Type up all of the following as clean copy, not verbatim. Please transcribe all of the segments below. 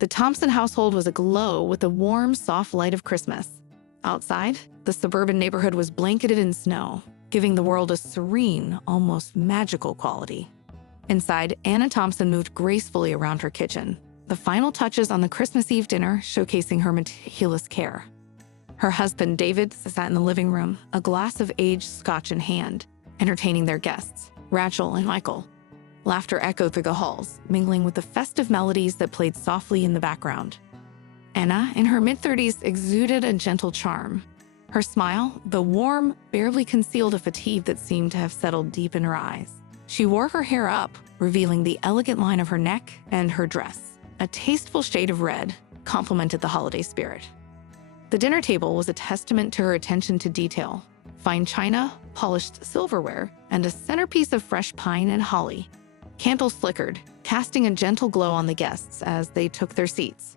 The Thompson household was aglow with the warm, soft light of Christmas. Outside, the suburban neighborhood was blanketed in snow, giving the world a serene, almost magical quality. Inside, Anna Thompson moved gracefully around her kitchen, the final touches on the Christmas Eve dinner showcasing her meticulous care. Her husband, David, sat in the living room, a glass of aged scotch in hand, entertaining their guests, Rachel and Michael. Laughter echoed through the halls, mingling with the festive melodies that played softly in the background. Anna, in her mid-30s, exuded a gentle charm. Her smile, though warm, barely concealed a fatigue that seemed to have settled deep in her eyes. She wore her hair up, revealing the elegant line of her neck, and her dress, a tasteful shade of red, complemented the holiday spirit. The dinner table was a testament to her attention to detail. Fine china, polished silverware, and a centerpiece of fresh pine and holly. Candles flickered, casting a gentle glow on the guests as they took their seats.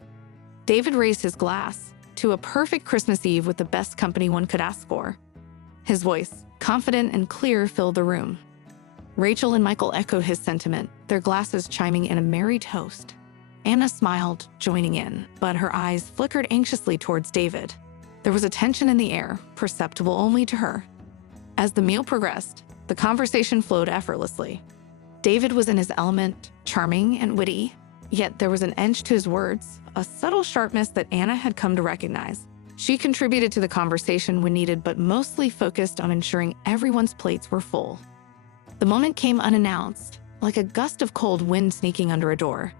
David raised his glass to a perfect Christmas Eve with the best company one could ask for. His voice, confident and clear, filled the room. Rachel and Michael echoed his sentiment, their glasses chiming in a merry toast. Anna smiled, joining in, but her eyes flickered anxiously towards David. There was a tension in the air, perceptible only to her. As the meal progressed, the conversation flowed effortlessly. David was in his element, charming and witty, yet there was an edge to his words, a subtle sharpness that Anna had come to recognize. She contributed to the conversation when needed, but mostly focused on ensuring everyone's plates were full. The moment came unannounced, like a gust of cold wind sneaking under a door.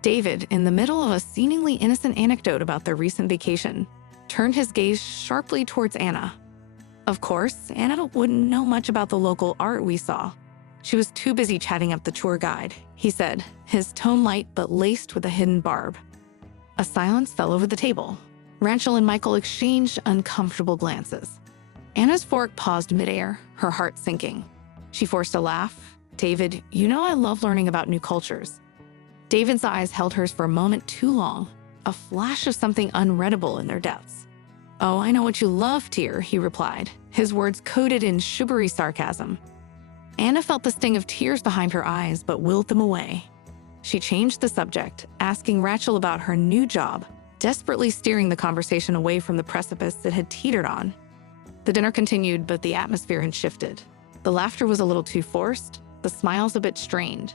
David, in the middle of a seemingly innocent anecdote about their recent vacation, turned his gaze sharply towards Anna. Of course, Anna wouldn't know much about the local art we saw. She was too busy chatting up the tour guide, he said, his tone light but laced with a hidden barb. A silence fell over the table. Rachel and Michael exchanged uncomfortable glances. Anna's fork paused midair, her heart sinking. She forced a laugh. David, you know I love learning about new cultures. David's eyes held hers for a moment too long, a flash of something unreadable in their depths. Oh, I know what you love, dear, he replied, his words coated in sugary sarcasm. Anna felt the sting of tears behind her eyes, but willed them away. She changed the subject, asking Rachel about her new job, desperately steering the conversation away from the precipice it had teetered on. The dinner continued, but the atmosphere had shifted. The laughter was a little too forced, the smiles a bit strained.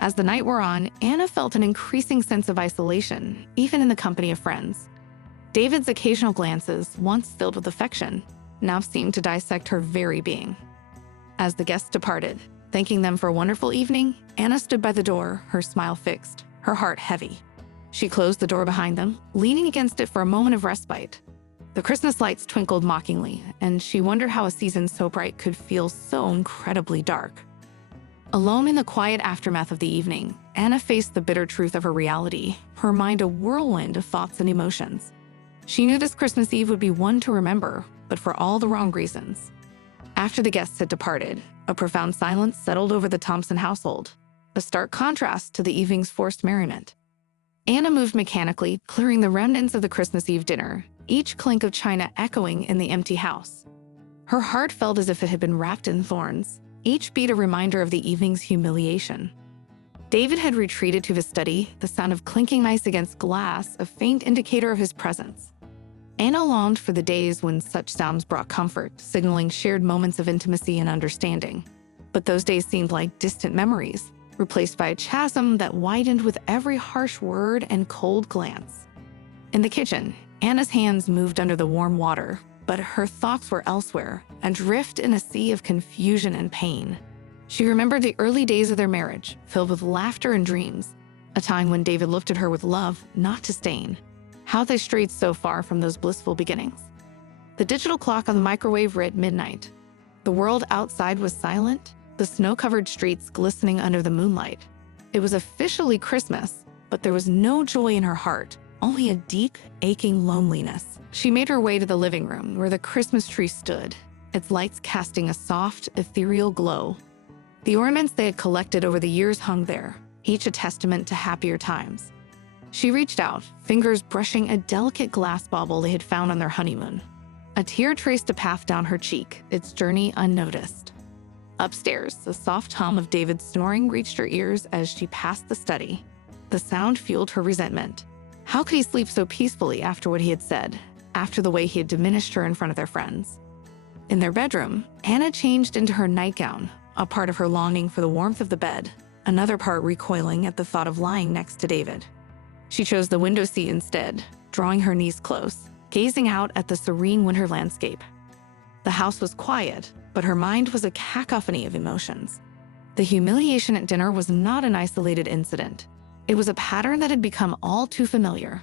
As the night wore on, Anna felt an increasing sense of isolation, even in the company of friends. David's occasional glances, once filled with affection, now seemed to dissect her very being. As the guests departed, thanking them for a wonderful evening, Anna stood by the door, her smile fixed, her heart heavy. She closed the door behind them, leaning against it for a moment of respite. The Christmas lights twinkled mockingly, and she wondered how a season so bright could feel so incredibly dark. Alone in the quiet aftermath of the evening, Anna faced the bitter truth of her reality, her mind a whirlwind of thoughts and emotions. She knew this Christmas Eve would be one to remember, but for all the wrong reasons. After the guests had departed, a profound silence settled over the Thompson household, a stark contrast to the evening's forced merriment. Anna moved mechanically, clearing the remnants of the Christmas Eve dinner, each clink of china echoing in the empty house. Her heart felt as if it had been wrapped in thorns, each beat a reminder of the evening's humiliation. David had retreated to his study, the sound of clinking ice against glass a faint indicator of his presence. Anna longed for the days when such sounds brought comfort, signaling shared moments of intimacy and understanding. But those days seemed like distant memories, replaced by a chasm that widened with every harsh word and cold glance. In the kitchen, Anna's hands moved under the warm water, but her thoughts were elsewhere, adrift in a sea of confusion and pain. She remembered the early days of their marriage, filled with laughter and dreams, a time when David looked at her with love, not disdain. How they strayed so far from those blissful beginnings. The digital clock on the microwave read midnight. The world outside was silent, the snow-covered streets glistening under the moonlight. It was officially Christmas, but there was no joy in her heart, only a deep, aching loneliness. She made her way to the living room where the Christmas tree stood, its lights casting a soft, ethereal glow. The ornaments they had collected over the years hung there, each a testament to happier times. She reached out, fingers brushing a delicate glass bauble they had found on their honeymoon. A tear traced a path down her cheek, its journey unnoticed. Upstairs, the soft hum of David's snoring reached her ears as she passed the study. The sound fueled her resentment. How could he sleep so peacefully after what he had said, after the way he had diminished her in front of their friends? In their bedroom, Anna changed into her nightgown, a part of her longing for the warmth of the bed, another part recoiling at the thought of lying next to David. She chose the window seat instead, drawing her knees close, gazing out at the serene winter landscape. The house was quiet, but her mind was a cacophony of emotions. The humiliation at dinner was not an isolated incident. It was a pattern that had become all too familiar.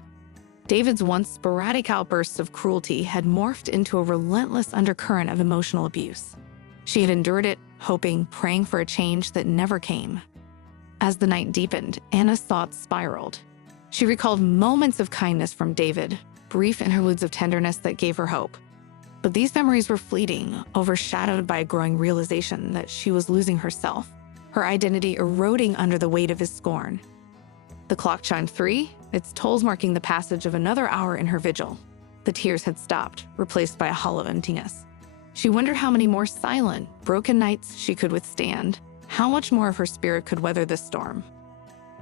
David's once sporadic outbursts of cruelty had morphed into a relentless undercurrent of emotional abuse. She had endured it, hoping, praying for a change that never came. As the night deepened, Anna's thoughts spiraled. She recalled moments of kindness from David, brief interludes of tenderness that gave her hope. But these memories were fleeting, overshadowed by a growing realization that she was losing herself, her identity eroding under the weight of his scorn. The clock chimed 3, its tolls marking the passage of another hour in her vigil. The tears had stopped, replaced by a hollow emptiness. She wondered how many more silent, broken nights she could withstand, how much more of her spirit could weather this storm.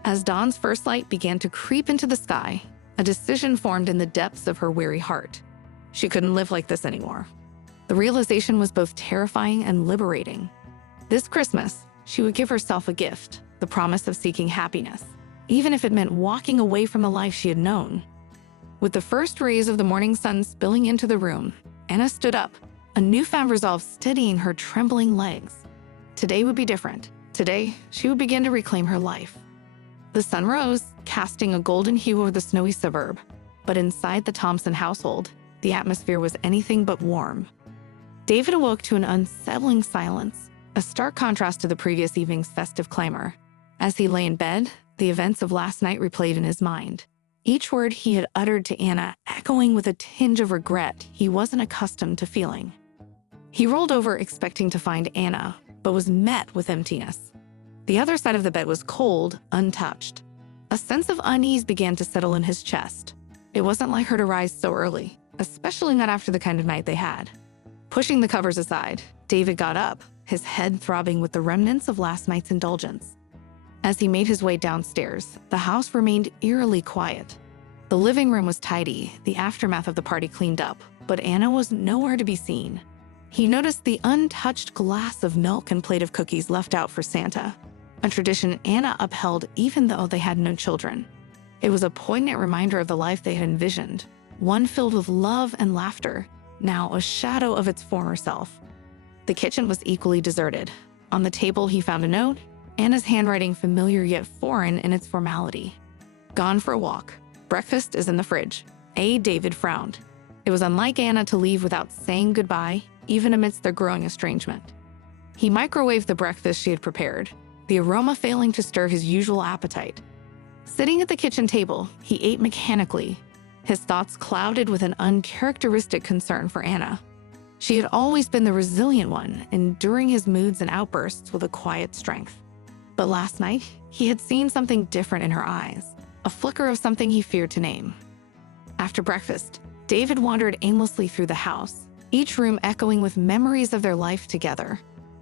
As dawn's first light began to creep into the sky, a decision formed in the depths of her weary heart. She couldn't live like this anymore. The realization was both terrifying and liberating. This Christmas, she would give herself a gift, the promise of seeking happiness, even if it meant walking away from the life she had known. With the first rays of the morning sun spilling into the room, Anna stood up, a newfound resolve steadying her trembling legs. Today would be different. Today, she would begin to reclaim her life. The sun rose, casting a golden hue over the snowy suburb, but inside the Thompson household, the atmosphere was anything but warm. David awoke to an unsettling silence, a stark contrast to the previous evening's festive clamor. As he lay in bed, the events of last night replayed in his mind. Each word he had uttered to Anna echoing with a tinge of regret he wasn't accustomed to feeling. He rolled over expecting to find Anna, but was met with emptiness. The other side of the bed was cold, untouched. A sense of unease began to settle in his chest. It wasn't like her to rise so early, especially not after the kind of night they had. Pushing the covers aside, David got up, his head throbbing with the remnants of last night's indulgence. As he made his way downstairs, the house remained eerily quiet. The living room was tidy, the aftermath of the party cleaned up, but Anna was nowhere to be seen. He noticed the untouched glass of milk and plate of cookies left out for Santa, a tradition Anna upheld even though they had no children. It was a poignant reminder of the life they had envisioned, one filled with love and laughter, now a shadow of its former self. The kitchen was equally deserted. On the table, he found a note, Anna's handwriting familiar yet foreign in its formality. Gone for a walk. Breakfast is in the fridge. A. David frowned. It was unlike Anna to leave without saying goodbye, even amidst their growing estrangement. He microwaved the breakfast she had prepared, the aroma failing to stir his usual appetite. Sitting at the kitchen table, he ate mechanically, his thoughts clouded with an uncharacteristic concern for Anna. She had always been the resilient one, enduring his moods and outbursts with a quiet strength. But last night, he had seen something different in her eyes, a flicker of something he feared to name. After breakfast, David wandered aimlessly through the house, each room echoing with memories of their life together.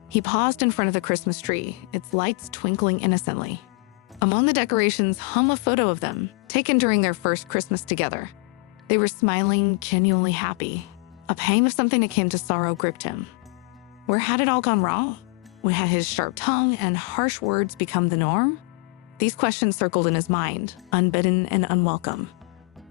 He paused in front of the Christmas tree, its lights twinkling innocently. Among the decorations hung a photo of them, taken during their first Christmas together. They were smiling, genuinely happy. A pang of something akin to sorrow gripped him. Where had it all gone wrong? When had his sharp tongue and harsh words become the norm? These questions circled in his mind, unbidden and unwelcome.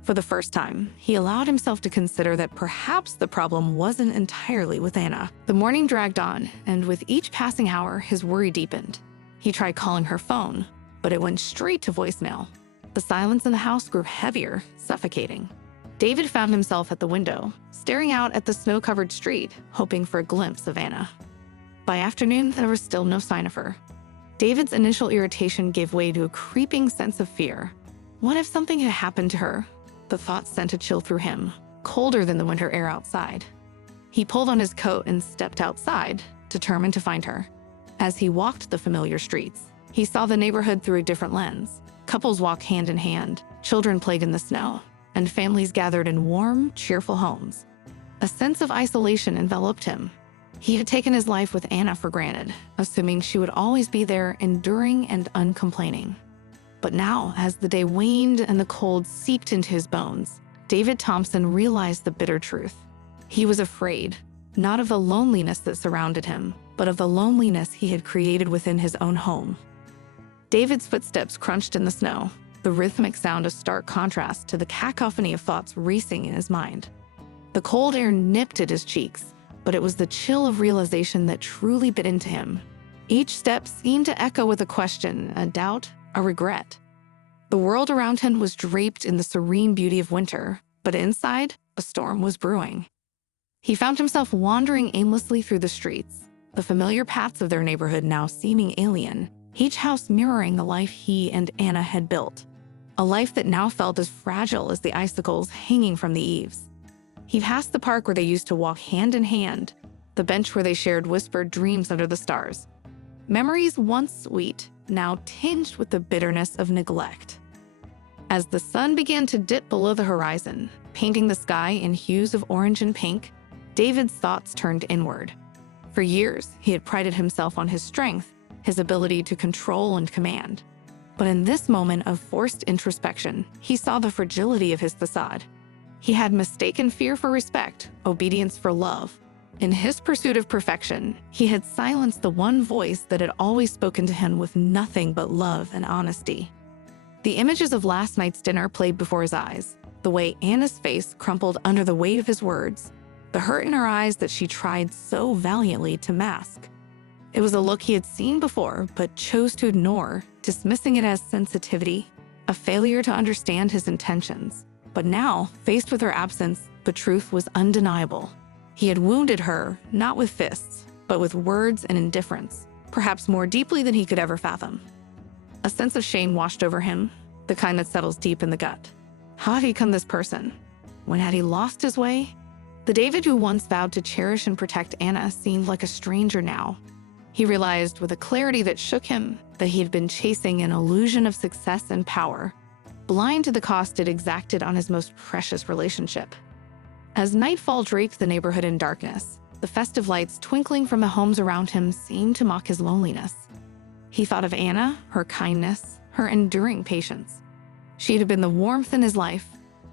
For the first time, he allowed himself to consider that perhaps the problem wasn't entirely with Anna. The morning dragged on, and with each passing hour, his worry deepened. He tried calling her phone, but it went straight to voicemail. The silence in the house grew heavier, suffocating. David found himself at the window, staring out at the snow-covered street, hoping for a glimpse of Anna. By afternoon, there was still no sign of her. David's initial irritation gave way to a creeping sense of fear. What if something had happened to her? The thought sent a chill through him, colder than the winter air outside. He pulled on his coat and stepped outside, determined to find her. As he walked the familiar streets, he saw the neighborhood through a different lens. Couples walked hand in hand, children played in the snow, and families gathered in warm, cheerful homes. A sense of isolation enveloped him. He had taken his life with Anna for granted, assuming she would always be there, enduring and uncomplaining. But now, as the day waned and the cold seeped into his bones, David Thompson realized the bitter truth. He was afraid, not of the loneliness that surrounded him, but of the loneliness he had created within his own home. David's footsteps crunched in the snow, the rhythmic sound a stark contrast to the cacophony of thoughts racing in his mind. The cold air nipped at his cheeks, but it was the chill of realization that truly bit into him. Each step seemed to echo with a question, a doubt, a regret. The world around him was draped in the serene beauty of winter, but inside, a storm was brewing. He found himself wandering aimlessly through the streets, the familiar paths of their neighborhood now seeming alien, each house mirroring the life he and Anna had built, a life that now felt as fragile as the icicles hanging from the eaves. He passed the park where they used to walk hand in hand, the bench where they shared whispered dreams under the stars. Memories once sweet, now tinged with the bitterness of neglect. As the sun began to dip below the horizon, painting the sky in hues of orange and pink, David's thoughts turned inward. For years, he had prided himself on his strength, his ability to control and command. But in this moment of forced introspection, he saw the fragility of his facade. He had mistaken fear for respect, obedience for love. In his pursuit of perfection, he had silenced the one voice that had always spoken to him with nothing but love and honesty. The images of last night's dinner played before his eyes, the way Anna's face crumpled under the weight of his words, the hurt in her eyes that she tried so valiantly to mask. It was a look he had seen before, but chose to ignore, dismissing it as sensitivity, a failure to understand his intentions. But now, faced with her absence, the truth was undeniable. He had wounded her, not with fists, but with words and indifference, perhaps more deeply than he could ever fathom. A sense of shame washed over him, the kind that settles deep in the gut. How had he become this person? When had he lost his way? The David who once vowed to cherish and protect Anna seemed like a stranger now. He realized with a clarity that shook him that he had been chasing an illusion of success and power, blind to the cost it exacted on his most precious relationship. As nightfall draped the neighborhood in darkness, the festive lights twinkling from the homes around him seemed to mock his loneliness. He thought of Anna, her kindness, her enduring patience. She had been the warmth in his life,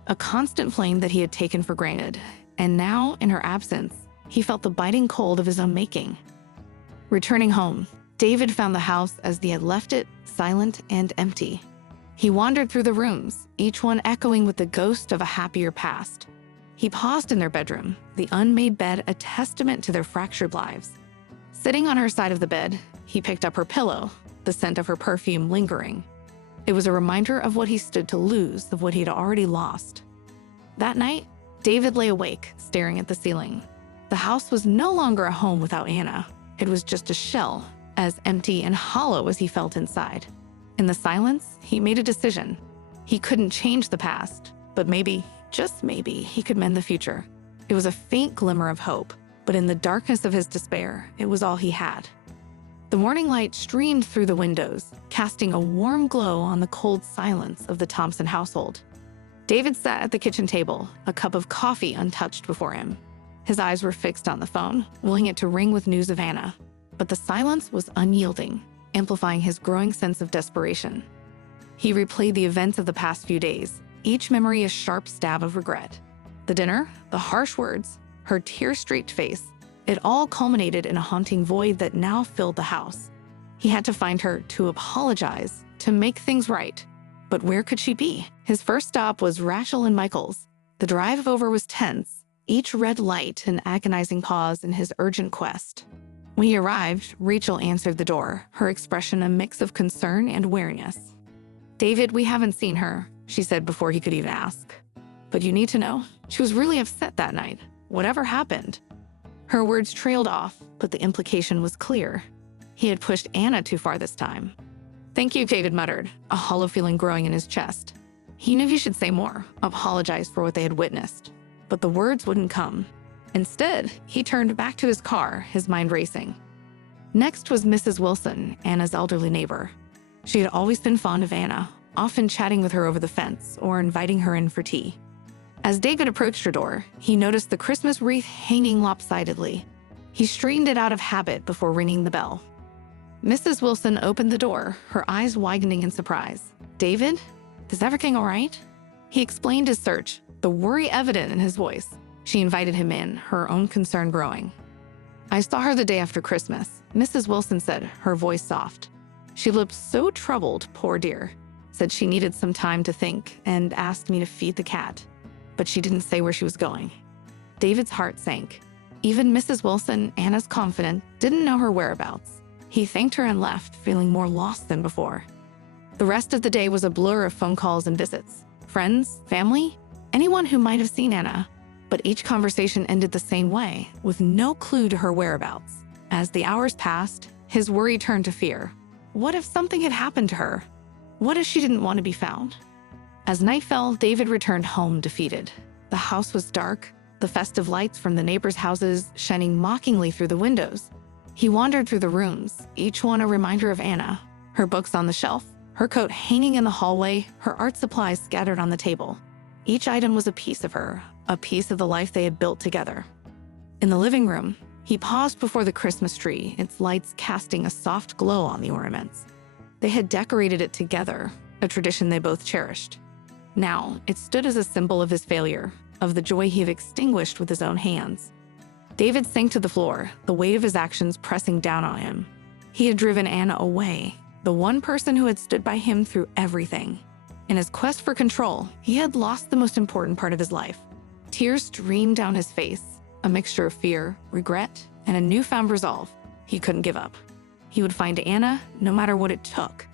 a constant flame that he had taken for granted, and now, in her absence, he felt the biting cold of his own making. Returning home, David found the house as he had left it, silent and empty. He wandered through the rooms, each one echoing with the ghost of a happier past. He paused in their bedroom, the unmade bed a testament to their fractured lives. Sitting on her side of the bed, he picked up her pillow, the scent of her perfume lingering. It was a reminder of what he stood to lose, of what he'd already lost. That night, David lay awake, staring at the ceiling. The house was no longer a home without Anna. It was just a shell, as empty and hollow as he felt inside. In the silence, he made a decision. He couldn't change the past, but maybe, just maybe, he could mend the future. It was a faint glimmer of hope, but in the darkness of his despair, it was all he had. The morning light streamed through the windows, casting a warm glow on the cold silence of the Thompson household. David sat at the kitchen table, a cup of coffee untouched before him. His eyes were fixed on the phone, willing it to ring with news of Anna. But the silence was unyielding, amplifying his growing sense of desperation. He replayed the events of the past few days, each memory a sharp stab of regret. The dinner, the harsh words, her tear-streaked face, it all culminated in a haunting void that now filled the house. He had to find her, to apologize, to make things right. But where could she be? His first stop was Rachel and Michael's. The drive over was tense, each red light an agonizing pause in his urgent quest. When he arrived, Rachel answered the door, her expression a mix of concern and weariness. "David, we haven't seen her," she said before he could even ask. "But you need to know, she was really upset that night. Whatever happened?" Her words trailed off, but the implication was clear. He had pushed Anna too far this time. "Thank you," David muttered, a hollow feeling growing in his chest. He knew he should say more, apologize for what they had witnessed. But the words wouldn't come. Instead, he turned back to his car, his mind racing. Next was Mrs. Wilson, Anna's elderly neighbor. She had always been fond of Anna, often chatting with her over the fence or inviting her in for tea. As David approached her door, he noticed the Christmas wreath hanging lopsidedly. He straightened it out of habit before ringing the bell. Mrs. Wilson opened the door, her eyes widening in surprise. "David, is everything all right?" He explained his search, the worry evident in his voice. She invited him in, her own concern growing. "I saw her the day after Christmas," Mrs. Wilson said, her voice soft. "She looked so troubled, poor dear. Said she needed some time to think and asked me to feed the cat. But she didn't say where she was going." David's heart sank. Even Mrs. Wilson, Anna's confidant, didn't know her whereabouts. He thanked her and left, feeling more lost than before. The rest of the day was a blur of phone calls and visits. Friends, family, anyone who might have seen Anna. But each conversation ended the same way, with no clue to her whereabouts. As the hours passed, his worry turned to fear. What if something had happened to her? What if she didn't want to be found? As night fell, David returned home defeated. The house was dark, the festive lights from the neighbors' houses shining mockingly through the windows. He wandered through the rooms, each one a reminder of Anna. Her books on the shelf, her coat hanging in the hallway, her art supplies scattered on the table. Each item was a piece of her, a piece of the life they had built together. In the living room, he paused before the Christmas tree, its lights casting a soft glow on the ornaments. They had decorated it together, a tradition they both cherished. Now, it stood as a symbol of his failure, of the joy he had extinguished with his own hands. David sank to the floor, the weight of his actions pressing down on him. He had driven Anna away, the one person who had stood by him through everything. In his quest for control, he had lost the most important part of his life. Tears streamed down his face, a mixture of fear, regret, and a newfound resolve. He couldn't give up. He would find Anna no matter what it took.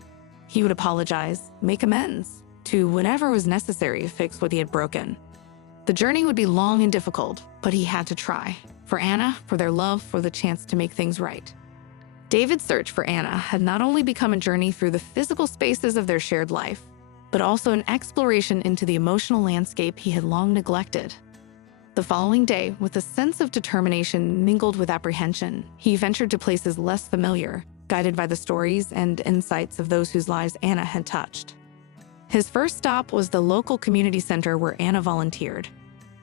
He would apologize, make amends, do whatever was necessary to fix what he had broken. The journey would be long and difficult, but he had to try. For Anna, for their love, for the chance to make things right. David's search for Anna had not only become a journey through the physical spaces of their shared life, but also an exploration into the emotional landscape he had long neglected. The following day, with a sense of determination mingled with apprehension, he ventured to places less familiar, guided by the stories and insights of those whose lives Anna had touched. His first stop was the local community center where Anna volunteered.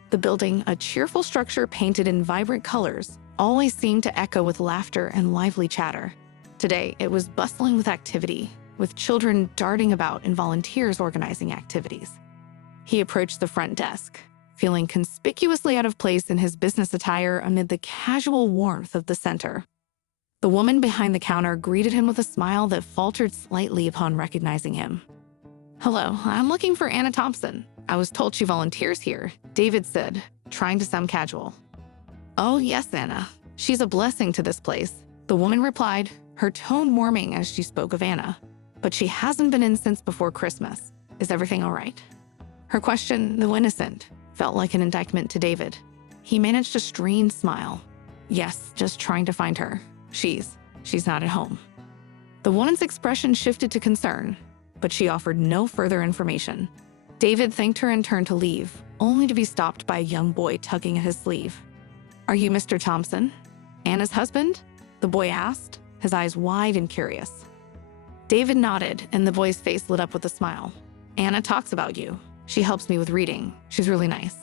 The building, a cheerful structure painted in vibrant colors, always seemed to echo with laughter and lively chatter. Today, it was bustling with activity, with children darting about and volunteers organizing activities. He approached the front desk, feeling conspicuously out of place in his business attire amid the casual warmth of the center. The woman behind the counter greeted him with a smile that faltered slightly upon recognizing him. "Hello, I'm looking for Anna Thompson. I was told she volunteers here," David said, trying to sound casual. "Oh, yes, Anna. She's a blessing to this place," the woman replied, her tone warming as she spoke of Anna. "But she hasn't been in since before Christmas. Is everything all right?" Her question, though innocent, felt like an indictment to David. He managed a strained smile. "Yes, just trying to find her. She's not at home." The woman's expression shifted to concern, but she offered no further information. David thanked her and turned to leave, only to be stopped by a young boy tugging at his sleeve. "Are you Mr. Thompson? Anna's husband?" the boy asked, his eyes wide and curious. David nodded, and the boy's face lit up with a smile. "Anna talks about you. She helps me with reading. She's really nice."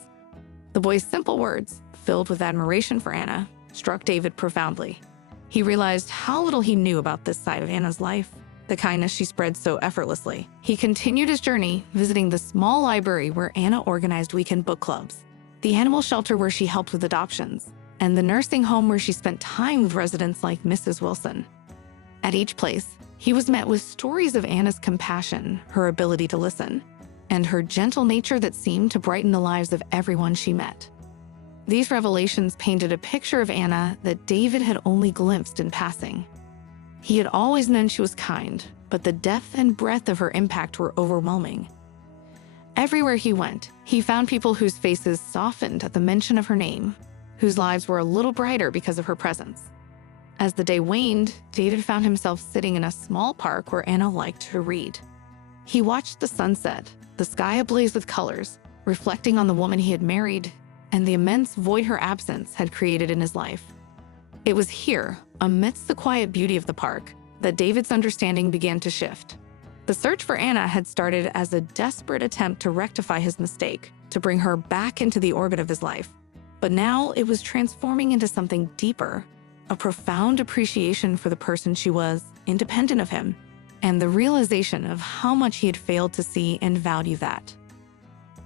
The boy's simple words, filled with admiration for Anna, struck David profoundly. He realized how little he knew about this side of Anna's life, the kindness she spread so effortlessly. He continued his journey, visiting the small library where Anna organized weekend book clubs, the animal shelter where she helped with adoptions, and the nursing home where she spent time with residents like Mrs. Wilson. At each place, he was met with stories of Anna's compassion, her ability to listen, and her gentle nature that seemed to brighten the lives of everyone she met. These revelations painted a picture of Anna that David had only glimpsed in passing. He had always known she was kind, but the depth and breadth of her impact were overwhelming. Everywhere he went, he found people whose faces softened at the mention of her name, whose lives were a little brighter because of her presence. As the day waned, David found himself sitting in a small park where Anna liked to read. He watched the sunset, the sky ablaze with colors, reflecting on the woman he had married and the immense void her absence had created in his life. It was here, amidst the quiet beauty of the park, that David's understanding began to shift. The search for Anna had started as a desperate attempt to rectify his mistake, to bring her back into the orbit of his life. But now it was transforming into something deeper, a profound appreciation for the person she was, independent of him, and the realization of how much he had failed to see and value that.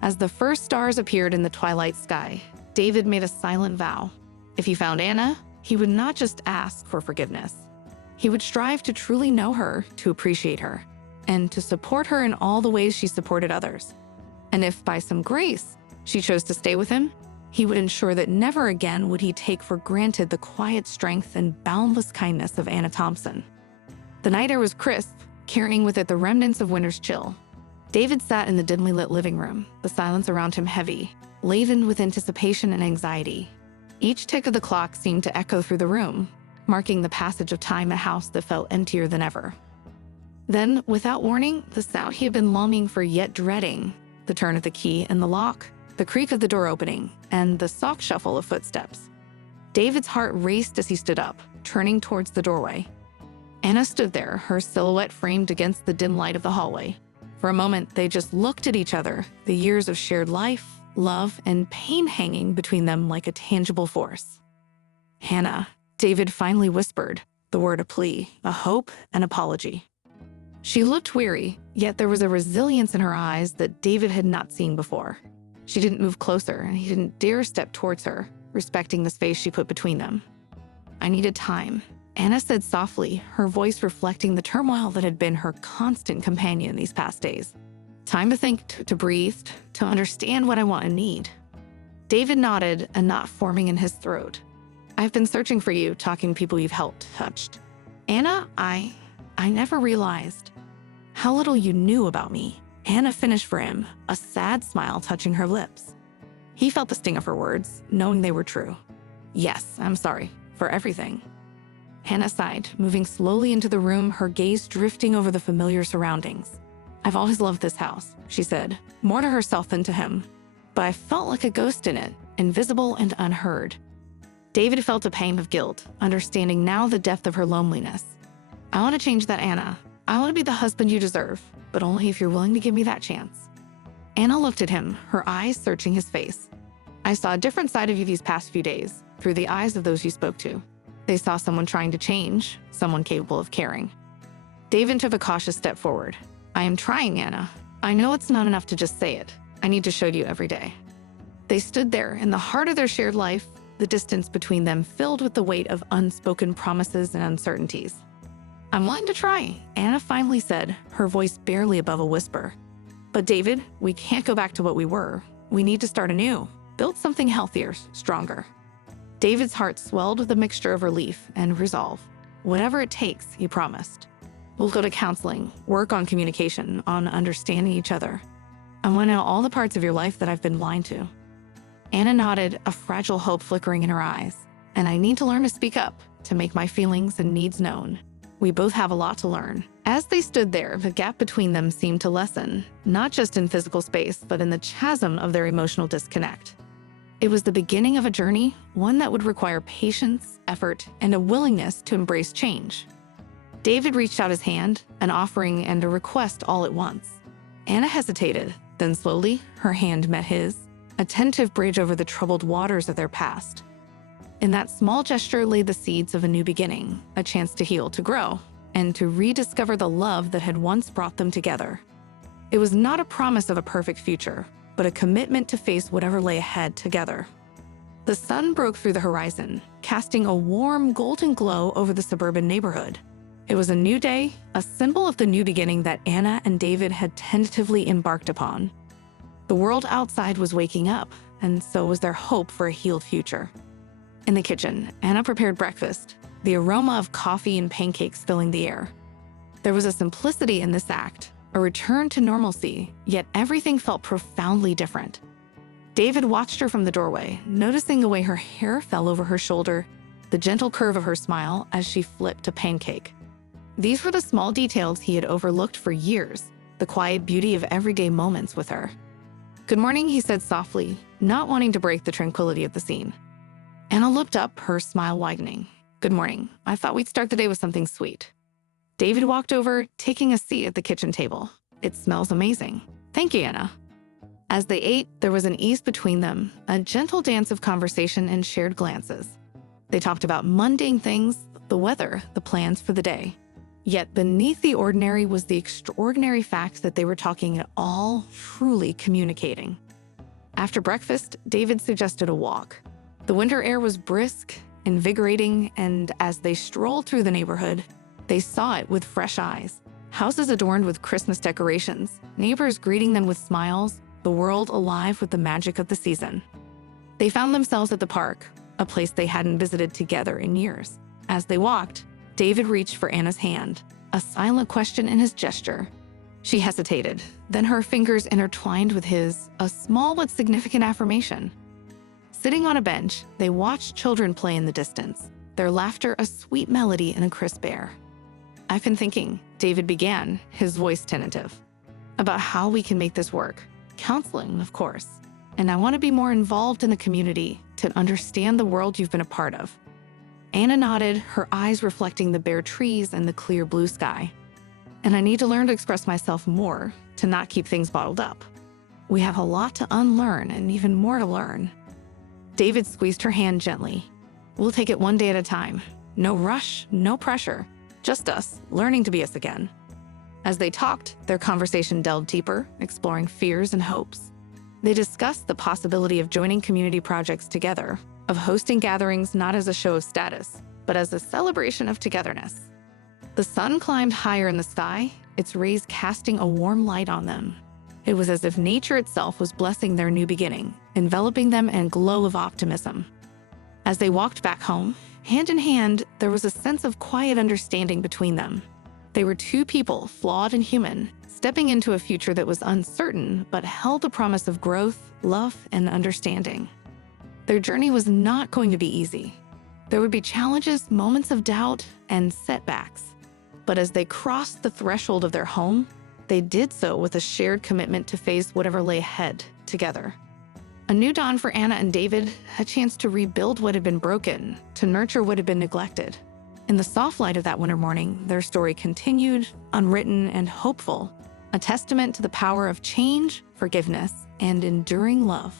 As the first stars appeared in the twilight sky, David made a silent vow. If he found Anna, he would not just ask for forgiveness. He would strive to truly know her, to appreciate her, and to support her in all the ways she supported others. And if by some grace she chose to stay with him, he would ensure that never again would he take for granted the quiet strength and boundless kindness of Anna Thompson. The night air was crisp, carrying with it the remnants of winter's chill. David sat in the dimly lit living room, the silence around him heavy, laden with anticipation and anxiety. Each tick of the clock seemed to echo through the room, marking the passage of time in a house that felt emptier than ever. Then, without warning, the sound he had been longing for yet dreading, the turn of the key in the lock, the creak of the door opening, and the soft shuffle of footsteps. David's heart raced as he stood up, turning towards the doorway. Anna stood there, her silhouette framed against the dim light of the hallway. For a moment, they just looked at each other, the years of shared life, love, and pain hanging between them like a tangible force. "Hannah," David finally whispered, the word a plea, a hope, an apology. She looked weary, yet there was a resilience in her eyes that David had not seen before. She didn't move closer, and he didn't dare step towards her, respecting the space she put between them. "I needed time," Anna said softly, her voice reflecting the turmoil that had been her constant companion these past days. "Time to think, to breathe, to understand what I want and need." David nodded, a knot forming in his throat. "I've been searching for you, talking to people you've helped, touched. Anna, I never realized how little you knew about me." Anna finished for him, a sad smile touching her lips. He felt the sting of her words, knowing they were true. "Yes, I'm sorry for everything." Hannah sighed, moving slowly into the room, her gaze drifting over the familiar surroundings. "I've always loved this house," she said, more to herself than to him. "But I felt like a ghost in it, invisible and unheard." David felt a pang of guilt, understanding now the depth of her loneliness. "I want to change that, Anna. I want to be the husband you deserve, but only if you're willing to give me that chance." Anna looked at him, her eyes searching his face. "I saw a different side of you these past few days, through the eyes of those you spoke to. They saw someone trying to change, someone capable of caring." David took a cautious step forward. "I am trying, Anna. I know it's not enough to just say it. I need to show you every day." They stood there, in the heart of their shared life, the distance between them filled with the weight of unspoken promises and uncertainties. "I'm willing to try," Anna finally said, her voice barely above a whisper. "But David, we can't go back to what we were. We need to start anew, build something healthier, stronger." David's heart swelled with a mixture of relief and resolve. "Whatever it takes," he promised. "We'll go to counseling, work on communication, on understanding each other. I want to know all the parts of your life that I've been blind to." Anna nodded, a fragile hope flickering in her eyes. "And I need to learn to speak up, to make my feelings and needs known. We both have a lot to learn." As they stood there, the gap between them seemed to lessen, not just in physical space, but in the chasm of their emotional disconnect. It was the beginning of a journey, one that would require patience, effort, and a willingness to embrace change. David reached out his hand, an offering and a request all at once. Anna hesitated, then slowly, her hand met his, a tentative bridge over the troubled waters of their past. In that small gesture lay the seeds of a new beginning, a chance to heal, to grow, and to rediscover the love that had once brought them together. It was not a promise of a perfect future, but a commitment to face whatever lay ahead together. The sun broke through the horizon, casting a warm, golden glow over the suburban neighborhood. It was a new day, a symbol of the new beginning that Anna and David had tentatively embarked upon. The world outside was waking up, and so was their hope for a healed future. In the kitchen, Anna prepared breakfast, the aroma of coffee and pancakes filling the air. There was a simplicity in this act, a return to normalcy, yet everything felt profoundly different. David watched her from the doorway, noticing the way her hair fell over her shoulder, the gentle curve of her smile as she flipped a pancake. These were the small details he had overlooked for years, the quiet beauty of everyday moments with her. "Good morning," he said softly, not wanting to break the tranquility of the scene. Anna looked up, her smile widening. "Good morning. I thought we'd start the day with something sweet." David walked over, taking a seat at the kitchen table. "It smells amazing." "Thank you, Anna." As they ate, there was an ease between them, a gentle dance of conversation and shared glances. They talked about mundane things, the weather, the plans for the day. Yet beneath the ordinary was the extraordinary fact that they were talking at all, truly communicating. After breakfast, David suggested a walk. The winter air was brisk, invigorating, and as they strolled through the neighborhood, they saw it with fresh eyes. Houses adorned with Christmas decorations, neighbors greeting them with smiles, the world alive with the magic of the season. They found themselves at the park, a place they hadn't visited together in years. As they walked, David reached for Anna's hand, a silent question in his gesture. She hesitated, then her fingers intertwined with his, a small but significant affirmation. Sitting on a bench, they watched children play in the distance, their laughter a sweet melody in a crisp air. "I've been thinking," David began, his voice tentative, "about how we can make this work. Counseling, of course. And I want to be more involved in the community to understand the world you've been a part of." Anna nodded, her eyes reflecting the bare trees and the clear blue sky. "And I need to learn to express myself more, to not keep things bottled up. We have a lot to unlearn and even more to learn." David squeezed her hand gently. "We'll take it one day at a time. No rush, no pressure. Just us, learning to be us again." As they talked, their conversation delved deeper, exploring fears and hopes. They discussed the possibility of joining community projects together, of hosting gatherings not as a show of status, but as a celebration of togetherness. The sun climbed higher in the sky, its rays casting a warm light on them. It was as if nature itself was blessing their new beginning, enveloping them in a glow of optimism. As they walked back home, hand in hand, there was a sense of quiet understanding between them. They were two people, flawed and human, stepping into a future that was uncertain but held the promise of growth, love, and understanding. Their journey was not going to be easy. There would be challenges, moments of doubt, and setbacks. But as they crossed the threshold of their home, they did so with a shared commitment to face whatever lay ahead together. A new dawn for Anna and David, a chance to rebuild what had been broken, to nurture what had been neglected. In the soft light of that winter morning, their story continued, unwritten and hopeful, a testament to the power of change, forgiveness, and enduring love.